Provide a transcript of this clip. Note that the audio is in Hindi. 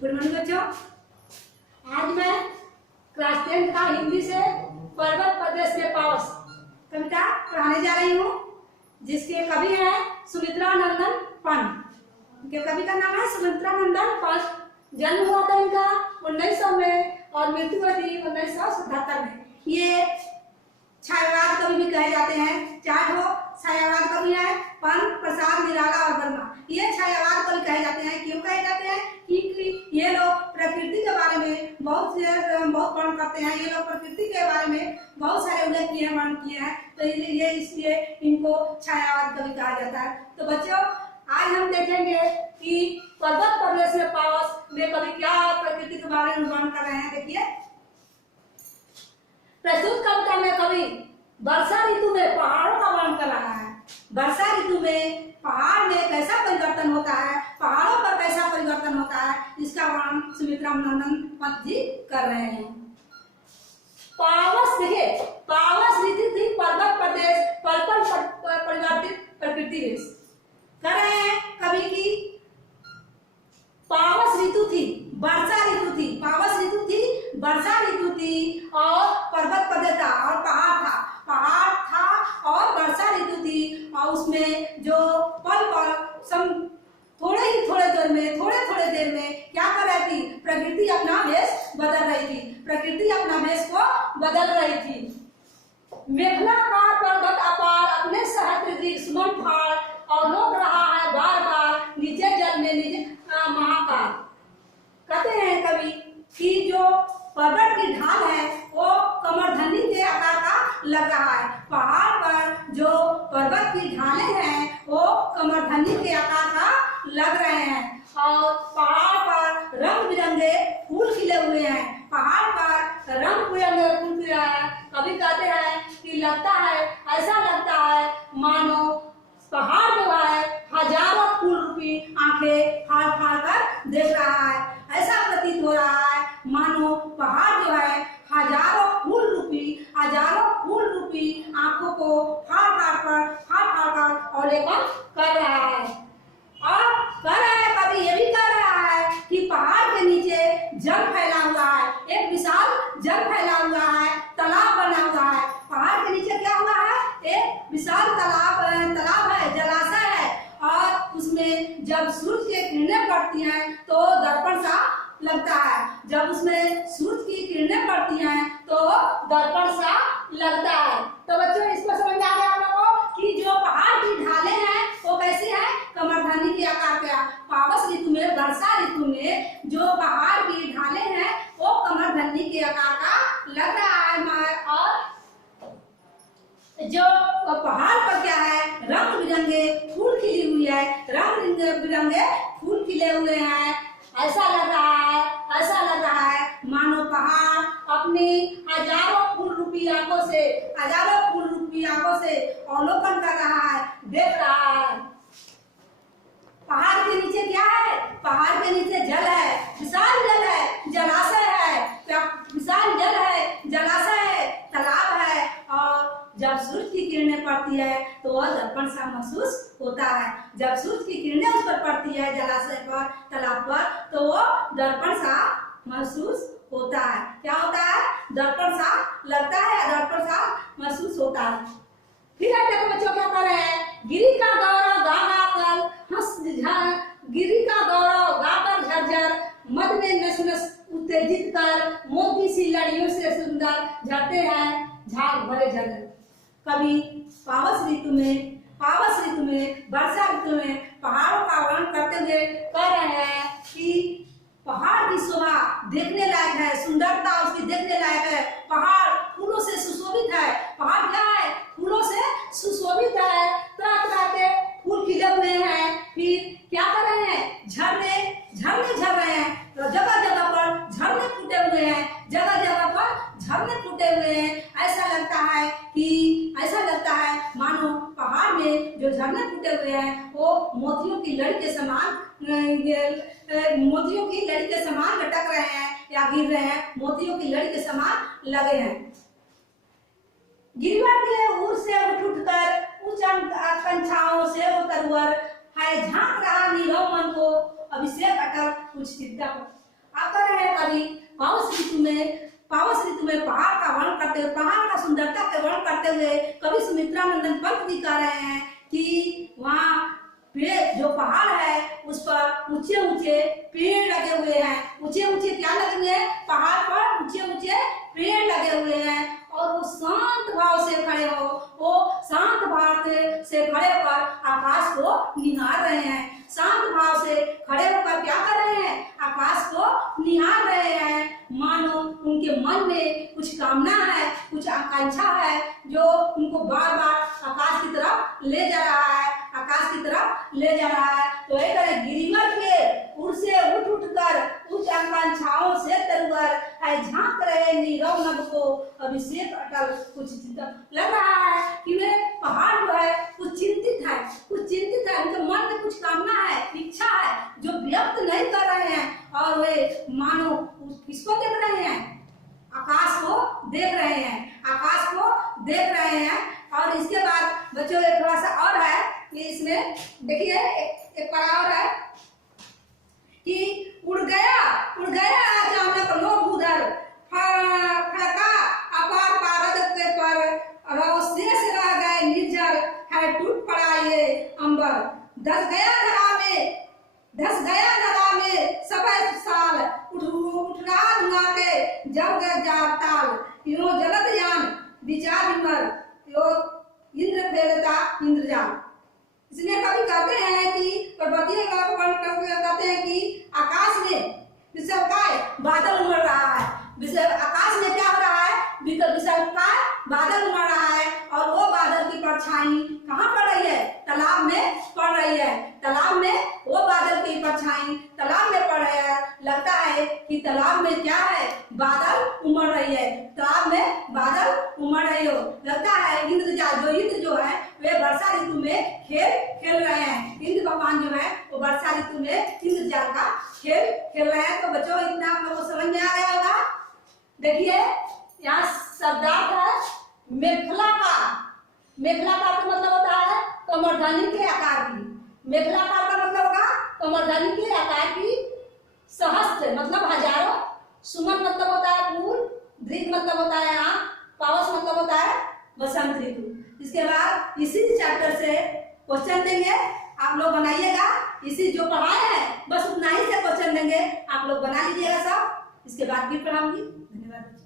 गुड मॉर्निंग बच्चों। आज मैं क्लास 10 का हिंदी से पर्वत प्रदेश के पास कविता पढ़ाने जा रही हूँ, जिसके कवि हैं सुमित्रा नंदन पंत। इनके कवि का नाम है सुमित्रा नंदन पंत। जन्म हुआ था इनका 1900 में और मृत्यु हुई थी 1977 में। ये छायावाद कवि भी कहे जाते हैं। चार हो छायावाद कवि है, पंत, प्रसाद, निराला और वर्मा। ये छायावाद कवि कहे जाते हैं। क्यों कहे जाते हैं? क्योंकि ये लोग प्रकृति के बारे में बहुत वर्णन करते हैं। ये लोग प्रकृति के बारे में बहुत सारे उल्लेख किए हैं, वर्णन किए हैं, तो ये इसलिए इनको छायावाद कवि कहा जाता है। तो बच्चों, आज हम देखेंगे कि पर्वत प्रदेश में पावस में कवि क्या प्रकृति के बारे में वर्णन कर रहे हैं। देखिए, प्रस्तुत कविता में कवि वर्षा ऋतु में पहाड़ों का वर्णन कर रहा है। वर्षा ऋतु में पहाड़ में कैसा परिवर्तन होता है, पहाड़ों पर कैसा परिवर्तन होता है, इसका वर्णन सुमित्रा नंदन पंत जी कर रहे हैं। पावस, देखिए, पावस ऋतु थी पर्वत प्रदेश पल पल परिवर्तित प्रकृति वेश कर रहे हैं कवि की। पावस ऋतु थी, वर्षा ऋतु थी, पावस ऋतु थी, वर्षा ऋतु थी और पर्वत प्रदेश था और पहाड़ था और वर्षा ऋतु थी। और उसमें जो पल पल थोड़े देर में क्या कर रही थी? प्रकृति अपना वेश बदल रही थी। प्रकृति अपना वेश को बदल रही थी। मेघला का पर्वत अपार अपने सहस्त्र दिग सुमन फाड़ और लोक रहा है बार बार नीचे जल में नीचे महाकाल। कहते हैं कवि कि जो पर्वत की ढाल है वो कमरधनी के आकार का लग रहा है। पहाड़ पर जो पर्वत की ढालें हैं वो कमरधनी के आकार का लग रहे हैं और पहाड़ पर रंग बिरंगे फूल खिले हुए हैं। पहाड़ पर रंग बिरंगे फूल खिले हैं। कवि कहते हैं कि लगता है, ऐसा लगता है मानो पहाड़ जो है हजारों फूल रूपी आंखें फाड़ फाड़ कर देख रहा है। ऐसा प्रतीत हो रहा है मानो पहाड़ जो है हजारों फूल रूपी आंखों को फाड़ फाड़ कर अवलोकन कर रहा है। और कह रहा है कभी ये भी कह रहा है कि पहाड़ के नीचे जल फैला हुआ है, एक विशाल जल फैला हुआ है, तालाब बना हुआ है। पहाड़ के नीचे क्या हुआ है? एक विशाल तालाब है, जलाशय है और उसमें जब सूरज की किरणें पड़ती हैं तो दर्पण सा लगता है। जब उसमें सूरज की किरणें पड़ती हैं तो दर्पण सा लगता है। तो बच्चों, इसको समझ आ गया आप लोगों को कि जो पहाड़ की ढालें हैं वो कैसी है? कमरधनी के आकार का। पावस ऋतु में, वर्षा ऋतु में जो पहाड़ की ढालें हैं वो कमरधनी के आकार का लग रहा है। और जो पहाड़ पर क्या है? रंग बिरंगे फूल खिली हुई है, रंग बिरंगे फूल खिले हुए हैं। ऐसा लग रहा है मानो पहाड़ अपनी हजारों फूल रूपी आंखों से अवलोकन कर रहा है, देख रहा है। पहाड़ के नीचे क्या है? पहाड़ के नीचे जल है, विशाल जल है, जलाशय है, विशाल जल है, जलाशय है, तालाब है। और जब सूरज की किरणें पड़ती है तो वह दर्पण सा महसूस होता है। जब सूरज की किरणें उस पर पड़ती है, जलाशय पर, तालाब पर, तो वो दर्पण सा महसूस होता है। क्या होता है? दर्पण सा लगता है, दर्पण सा महसूस होता है। फिर देखो बच्चों क्या कर रहे हैं? गिरी का गौरव गाकर झरझर मद में नस नस उत्तेजित कर मोती सी लड़ियों से सुंदर झरते हैं झाग भरे झरझर। कभी पावस ऋतु में, वर्षा ऋतु में पहाड़ों का वर्णन करते हुए कह रहे हैं कि पहाड़ की शोभा देखने लायक है, सुंदरता उसकी देखने लायक है। पहाड़ फूलों से सुशोभित है। पहाड़ क्या है? फूलों से सुशोभित है। तरह तरह के फूल खिले हुए हैं। फिर क्या कर रहे हैं? झरने झर रहे हैं। तो जगह जगह पर झरने फूटे हुए हैं, ऐसा लगता है मानो पहाड़ में जो झरने फूटे हुए हैं वो मोतियों की लड़ी के समान लटक रहे हैं या गिर रहे हैं, मोतियों की लड़ी के समान लगे हैं। गिरिवर के उर से उठकर उच्च आकांक्षाओं से उतरवर है, झांक रहा नीरव मन को अभिषेक अटल कुछ चिंता को। आप कर रहे हैं कवि पावस ऋतु में पहाड़ का वर्णन करते हुए, पहाड़ का सुंदरता का वर्णन करते हुए कवि सुमित्रा नंदन पंत जी कह रहे हैं कि वहाँ पेड़, जो पहाड़ है उस पर ऊंचे ऊंचे पेड़ लगे हुए हैं। ऊंचे ऊंचे क्या लगे हुए हैं? पहाड़ पर ऊंचे ऊंचे पेड़ लगे हुए हैं और वो शांत भाव से खड़े हो, वो शांत भाव से खड़े होकर आकाश को निहार रहे हैं। शांत भाव से खड़े होकर क्या कर रहे हैं? आकाश को निहार रहे हैं। मानो उनके मन में कुछ कामना है, कुछ आकांक्षा है जो उनको बार बार आकाश की तरफ ले जा रहा है, आकाश की तरफ ले जा रहा है। तो एक गिरिवर के उड़ से उठ कर उच्च आकांक्षाओं से तरवर है, झांक रहे नीरव नभ को अभिषेक अटल। कुछ लग रहा है कि वे पहाड़ जो है कुछ चिंतित है, उनके मन में कुछ कामना है, इच्छा है जो व्यक्त नहीं कर रहे हैं और वे मानो किसको देख रहे हैं? आकाश को देख रहे हैं, आकाश को देख रहे हैं। और इसके बाद बच्चों एक थोड़ा सा और है कि इसमें देखिए एक पढ़ा और है कि उड़ गया अचानक लोग उधर, फड़का अपार पारद के पर शेष रह गए निर्जर है, टूट पड़ा ये अंबर। धस गया धरा में सब साल, उठ रहा धुआं के जब गए जार ताल। यो जलद यान विचार विमर, यो इंद्र फैलता इंद्रजाल। इसलिए कभी कहते हैं कि पर्वतीय कहते हैं कि आकाश में विशालकाय बादल उमड़ रहा है। आकाश में क्या हो रहा है? विशालकाय बादल उमड़ रहा है और वो बादल की परछाई कहाँ पड़ रही है? तालाब में पड़ रही है। तालाब में वो बादल की परछाई तालाब में पड़ रही है। लगता है कि तालाब में क्या है? बादल उमड़ रही है, तालाब में बादल उमड़ रही हो। लगता है इंद्र जो है वे वर्षा ऋतु में खेल रहे हैं। इंद्र भगवान जो है वो वर्षा ऋतु में इंद्रजाल का खेल रहे हैं। तो बच्चों इतना आप लोगों को समझ में आ गया होगा। देखिए यहाँ शब्दार्थ है मेखलाकार। मेखलाकार का मतलब होता है कमरधनी के आकार की। मेखलाकार का मतलब होगा कमरधनी के आकार की। सहस्त्र मतलब हजारों, सुमन मतलब होता है फूल, दृग मतलब होता है आम, पावस मतलब होता है बसंत ऋतु। इसके बाद इसी चैप्टर से क्वेश्चन देंगे, आप लोग बनाइएगा। इसी जो पढ़ाए हैं बस उतना ही से क्वेश्चन देंगे, आप लोग बना लीजिएगा सब। इसके बाद भी पढ़ाऊंगी। धन्यवाद।